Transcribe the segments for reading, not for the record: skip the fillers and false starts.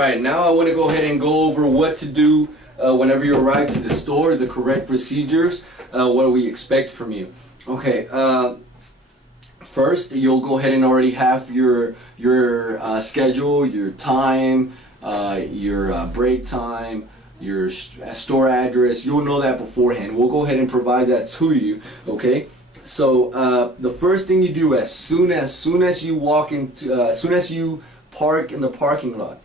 Alright, now I want to go ahead and go over what to do whenever you arrive to the store, the correct procedures, what we expect from you. Okay, first you'll go ahead and already have your schedule, your time, your break time, your store address. You'll know that beforehand. We'll go ahead and provide that to you. Okay, so the first thing you do as soon as you walk into, as soon as you park in the parking lot,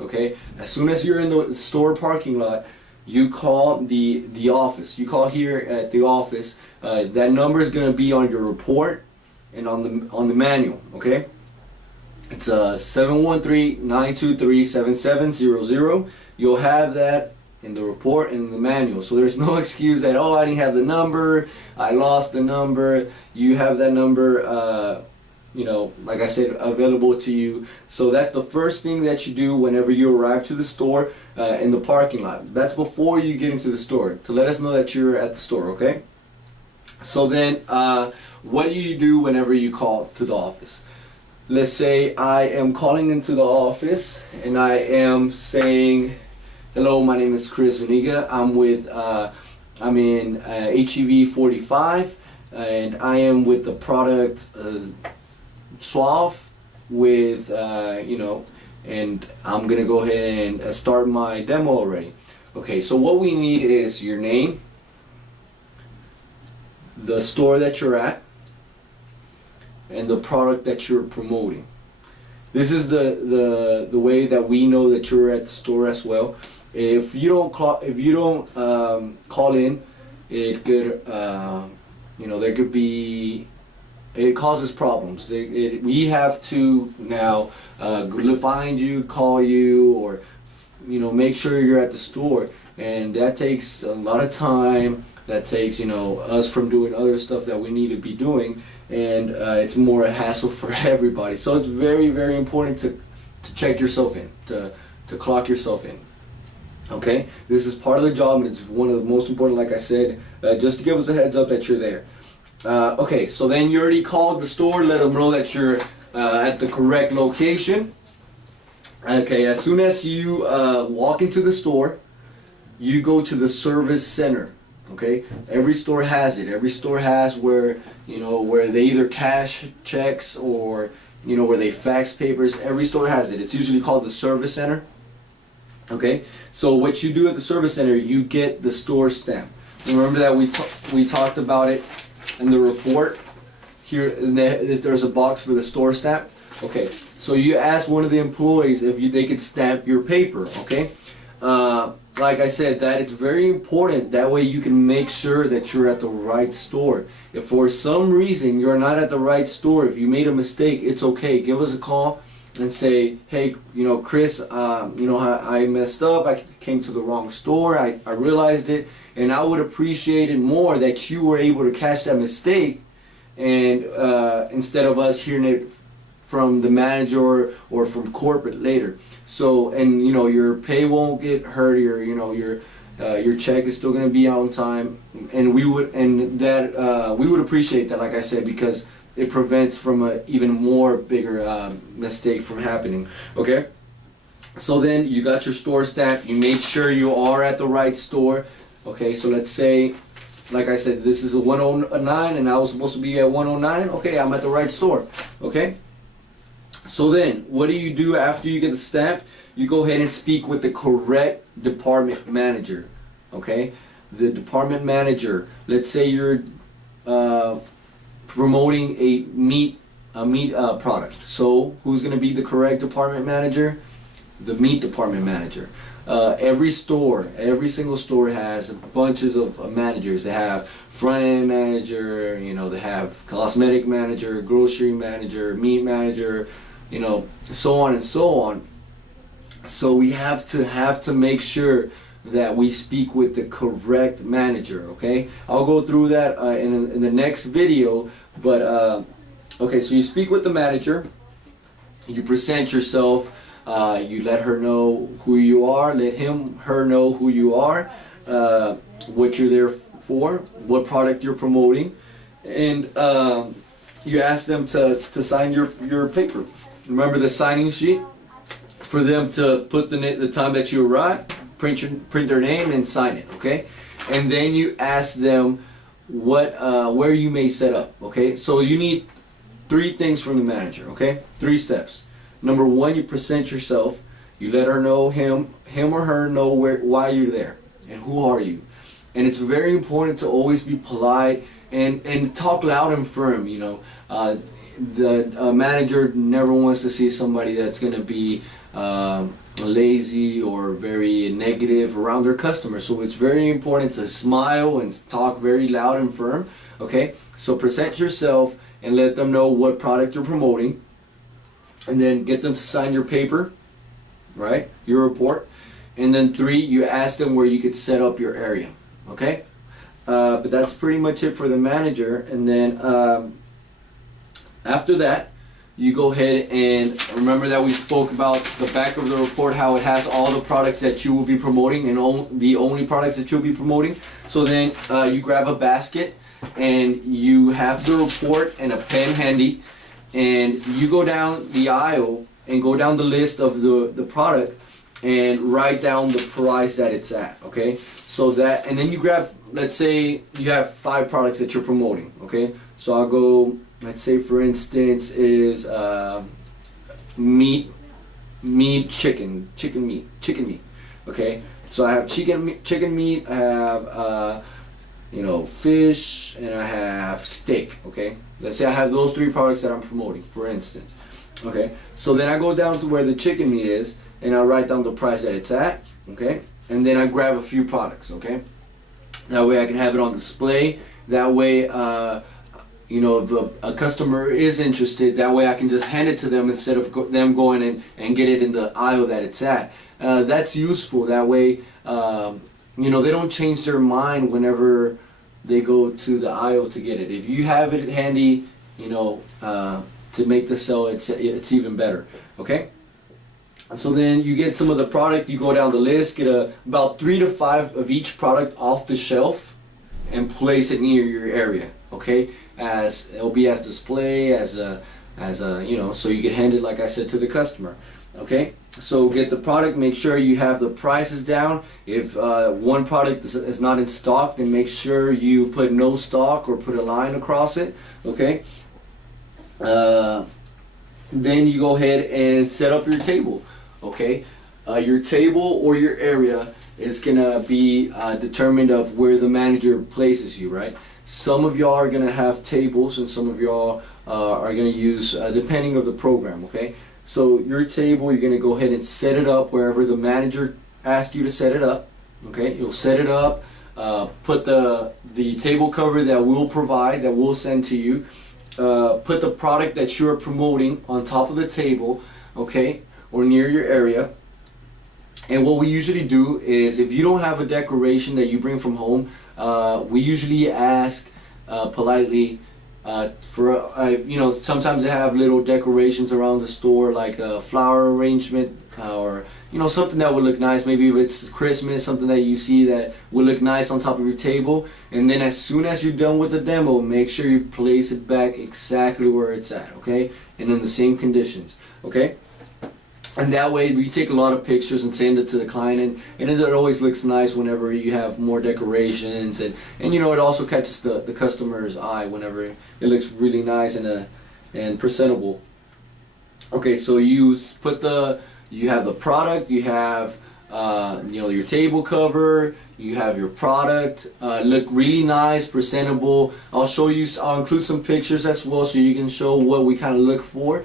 okay, as soon as you're in the store parking lot, you call the office. You call here at the office. That number is going to be on your report and on the manual. Okay, it's 713-923-7700. You'll have that in the report and in the manual. So there's no excuse that, oh, I didn't have the number, I lost the number. You have that number, you know, like I said, available to you. So that's the first thing that you do whenever you arrive to the store in the parking lot. That's before you get into the store, to let us know that you're at the store. Okay, so then what do you do whenever you call to the office? Let's say I am calling into the office and I am saying, hello, my name is Chris Zuniga. I'm with I'm in HEV 45 and I am with the product Suave with you know, and I'm gonna go ahead and start my demo already. Okay, so what we need is your name, the store that you're at, and the product that you're promoting. This is the way that we know that you're at the store as well. If you don't call in, it could you know, there could be, it causes problems. We have to now find you, call you, or you know, make sure you're at the store, and that takes a lot of time. That takes, you know, us from doing other stuff that we need to be doing, and it's more a hassle for everybody. So it's very, very important to check yourself in, to clock yourself in. Okay, this is part of the job, and it's one of the most important, like I said, just to give us a heads up that you're there. Okay, so then you already called the store, let them know that you're at the correct location. Okay, as soon as you walk into the store, you go to the service center. Okay, every store has it. Every store has where, you know, where they either cash checks or, you know, where they fax papers. Every store has it. It's usually called the service center. Okay, so what you do at the service center, you get the store stamp. Remember that we talked about it in the report here. If there's a box for the store stamp. Okay, so you ask one of the employees if they could stamp your paper. Okay, like I said, that it's very important. That way you can make sure that you're at the right store. If for some reason you're not at the right store, if you made a mistake, it's okay. Give us a call and say, hey, you know, Chris, you know, I messed up. I came to the wrong store. I realized it, and I would appreciate it more that you were able to catch that mistake, and instead of us hearing it from the manager or from corporate later. So, and you know, your pay won't get hurt. You know, your check is still going to be on time, and we would appreciate that, like I said, because it prevents from a even more bigger mistake from happening. Okay, so then you got your store stamp. You made sure you are at the right store. Okay, so let's say, like I said, this is a 109 and I was supposed to be at 109. Okay, I'm at the right store. Okay, so then what do you do after you get the stamp? You go ahead and speak with the correct department manager. Okay, the department manager, let's say you're promoting a meat product. So who's going to be the correct department manager? The meat department manager. Every single store has bunches of managers. They have front end manager, you know, they have cosmetic manager, grocery manager, meat manager, you know, so on and so on. So we have to make sure that we speak with the correct manager. Okay, I'll go through that in the next video, but okay, so you speak with the manager, you present yourself, you let her know who you are, her know who you are, what you're there for, what product you're promoting, and you ask them to sign your paper. Remember the signing sheet? for them to put the time that you arrive, print their name and sign it, okay? And then you ask them where you may set up, okay? So you need 3 things from the manager, okay? 3 steps. Number 1, you present yourself. You let her know, him or her know why you're there and who are you. And it's very important to always be polite and talk loud and firm, you know. The manager never wants to see somebody that's going to be lazy or very negative around their customers. So it's very important to smile and talk very loud and firm, okay? So present yourself and let them know what product you're promoting, and then get them to sign your paper, right, your report. And then 3, you ask them where you could set up your area, okay? But that's pretty much it for the manager. And then after that, you go ahead and remember that we spoke about the back of the report, how it has all the products that you will be promoting and the only products that you'll be promoting. So then you grab a basket and you have the report and a pen handy, and you go down the aisle and go down the list of the product and write down the price that it's at, okay? So that, and then you grab, let's say you have 5 products that you're promoting, okay? So I'll go, let's say for instance is chicken meat, okay? So I have chicken meat, I have fish, and I have steak, okay? Let's say I have those 3 products that I'm promoting, for instance, okay? So then I go down to where the chicken meat is, and I write down the price that it's at, okay? And then I grab a few products, okay? That way I can have it on display. That way, if a customer is interested, that way I can just hand it to them instead of them going and get it in the aisle that it's at. That's useful. That way, they don't change their mind whenever they go to the aisle to get it. If you have it handy, to make the sale, it's even better, okay? So then you get some of the product, you go down the list, get about 3 to 5 of each product off the shelf and place it near your area, okay? It'll be as display, so you get handed, like I said, to the customer, okay? So get the product, make sure you have the prices down. If one product is not in stock, then make sure you put no stock or put a line across it, okay? Then you go ahead and set up your table, okay? Your table or your area is gonna be determined of where the manager places you, right? Some of y'all are gonna have tables, and some of y'all are gonna use depending of the program, okay? So your table, you're gonna go ahead and set it up wherever the manager asks you to set it up, okay? You'll set it up, put the table cover that we'll provide, that we'll send to you. Put the product that you're promoting on top of the table, okay, or near your area. And what we usually do is, if you don't have a decoration that you bring from home, we usually ask politely sometimes they have little decorations around the store, like a flower arrangement, or something that would look nice. Maybe if it's Christmas, something that you see that would look nice on top of your table. And then as soon as you're done with the demo, make sure you place it back exactly where it's at, okay? And in the same conditions, okay? And that way we take a lot of pictures and send it to the client, and it always looks nice whenever you have more decorations, and it also catches the customer's eye whenever it looks really nice and presentable. Okay, so you have the product, you have your table cover, you have your product, look really nice, presentable. I'll include some pictures as well so you can show what we kind of look for.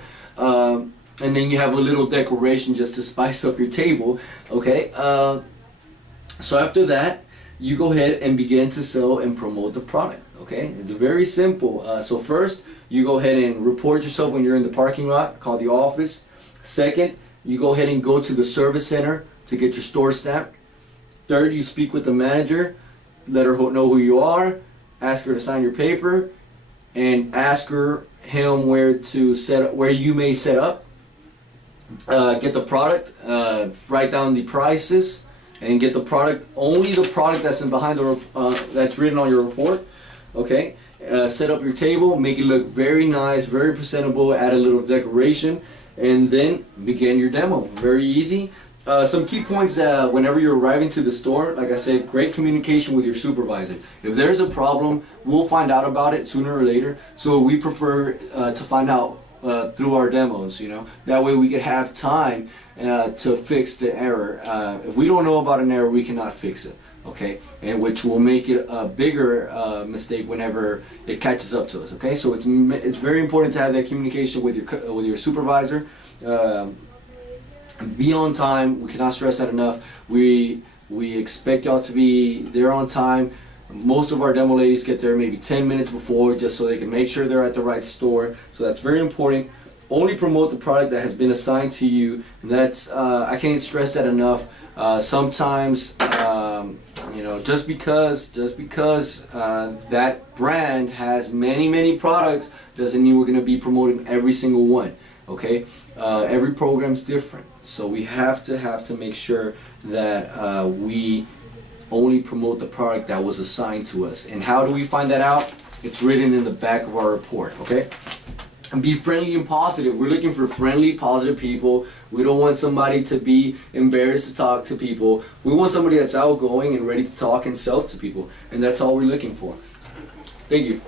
And then you have a little decoration just to spice up your table, okay? So after that, you go ahead and begin to sell and promote the product, okay? It's very simple. So first, you go ahead and report yourself when you're in the parking lot, call the office. Second, you go ahead and go to the service center to get your store stamped. Third, you speak with the manager, let her know who you are, ask her to sign your paper, and ask him where you may set up. Get the product, write down the prices, and get the product, only the product that's that's written on your report, okay? Set up your table, make it look very nice, very presentable, add a little decoration, and then begin your demo. Very easy. Some key points whenever you're arriving to the store, like I said, great communication with your supervisor. If there's a problem, we'll find out about it sooner or later. So we prefer to find out through our demos, you know. That way we could have time to fix the error. If we don't know about an error, we cannot fix it, okay? And which will make it a bigger mistake whenever it catches up to us, okay? So it's very important to have that communication with your supervisor. Be on time. We cannot stress that enough. We expect y'all to be there on time. Most of our demo ladies get there maybe 10 minutes before, just so they can make sure they're at the right store. So that's very important. Only promote the product that has been assigned to you. And that's I can't stress that enough. Sometimes you know, just because that brand has many products doesn't mean we're going to be promoting every single one. Okay, every program's different, so we have to make sure that we only promote the product that was assigned to us. And how do we find that out? It's written in the back of our report. Okay. And be friendly and positive. We're looking for friendly, positive people. We don't want somebody to be embarrassed to talk to people. We want somebody that's outgoing and ready to talk and sell to people. And that's all we're looking for. Thank you.